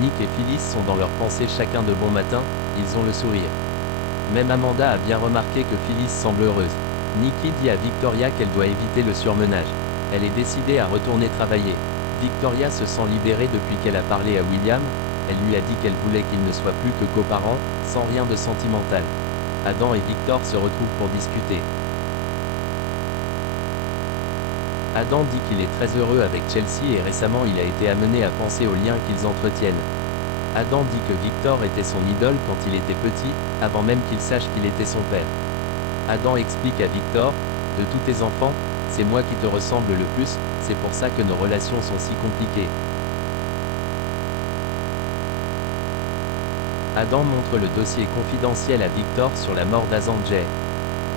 Nick et Phyllis sont dans leurs pensées chacun de bon matin, ils ont le sourire. Même Amanda a bien remarqué que Phyllis semble heureuse. Nikki dit à Victoria qu'elle doit éviter le surmenage. Elle est décidée à retourner travailler. Victoria se sent libérée depuis qu'elle a parlé à William. Elle lui a dit qu'elle voulait qu'ils ne soient plus que coparents, sans rien de sentimental. Adam et Victor se retrouvent pour discuter. Adam dit qu'il est très heureux avec Chelsea et récemment il a été amené à penser aux liens qu'ils entretiennent. Adam dit que Victor était son idole quand il était petit, avant même qu'il sache qu'il était son père. Adam explique à Victor, « De tous tes enfants, c'est moi qui te ressemble le plus, c'est pour ça que nos relations sont si compliquées. » Adam montre le dossier confidentiel à Victor sur la mort d'Azan Jay.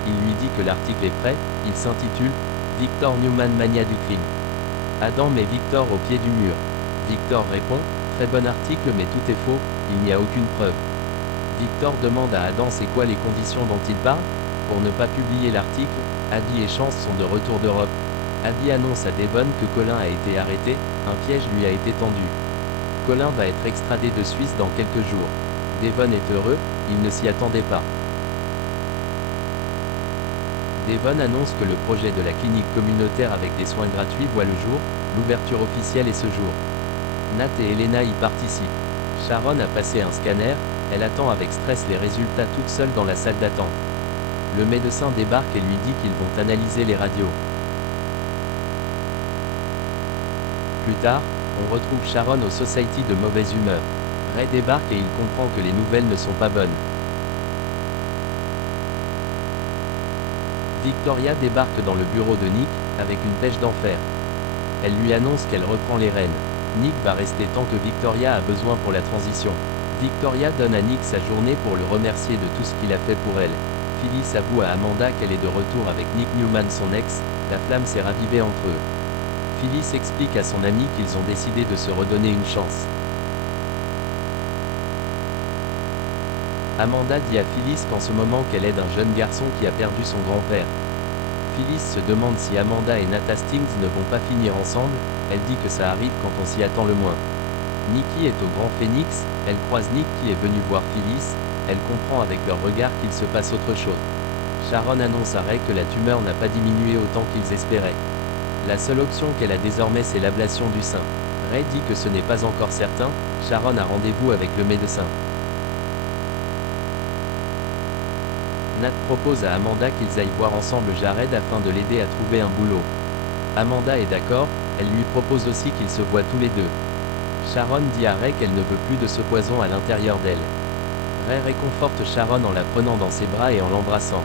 Il lui dit que l'article est prêt, il s'intitule « Victor Newman Mania du crime ». Adam met Victor au pied du mur. Victor répond « Très bon article mais tout est faux, il n'y a aucune preuve ». Victor demande à Adam c'est quoi les conditions dont il parle. Pour ne pas publier l'article, Abby et Chance sont de retour d'Europe. Abby annonce à Devon que Colin a été arrêté, un piège lui a été tendu. Colin va être extradé de Suisse dans quelques jours. Devon est heureux, il ne s'y attendait pas. Devon annonce que le projet de la clinique communautaire avec des soins gratuits voit le jour, l'ouverture officielle est ce jour. Nat et Elena y participent. Sharon a passé un scanner, elle attend avec stress les résultats toute seule dans la salle d'attente. Le médecin débarque et lui dit qu'ils vont analyser les radios. Plus tard, on retrouve Sharon au Society de mauvaise humeur. Ray débarque et il comprend que les nouvelles ne sont pas bonnes. Victoria débarque dans le bureau de Nick, avec une pêche d'enfer. Elle lui annonce qu'elle reprend les rênes. Nick va rester tant que Victoria a besoin pour la transition. Victoria donne à Nick sa journée pour le remercier de tout ce qu'il a fait pour elle. Phyllis avoue à Amanda qu'elle est de retour avec Nick Newman son ex, la flamme s'est ravivée entre eux. Phyllis explique à son ami qu'ils ont décidé de se redonner une chance. Amanda dit à Phyllis qu'en ce moment qu'elle aide un jeune garçon qui a perdu son grand-père. Phyllis se demande si Amanda et Nat Hastings ne vont pas finir ensemble, elle dit que ça arrive quand on s'y attend le moins. Nikki est au Grand Phoenix, elle croise Nick qui est venu voir Phyllis, elle comprend avec leur regard qu'il se passe autre chose. Sharon annonce à Ray que la tumeur n'a pas diminué autant qu'ils espéraient. La seule option qu'elle a désormais c'est l'ablation du sein. Ray dit que ce n'est pas encore certain, Sharon a rendez-vous avec le médecin. Nat propose à Amanda qu'ils aillent voir ensemble Jared afin de l'aider à trouver un boulot. Amanda est d'accord, elle lui propose aussi qu'ils se voient tous les deux. Sharon dit à Ray qu'elle ne veut plus de ce poison à l'intérieur d'elle. Ray réconforte Sharon en la prenant dans ses bras et en l'embrassant.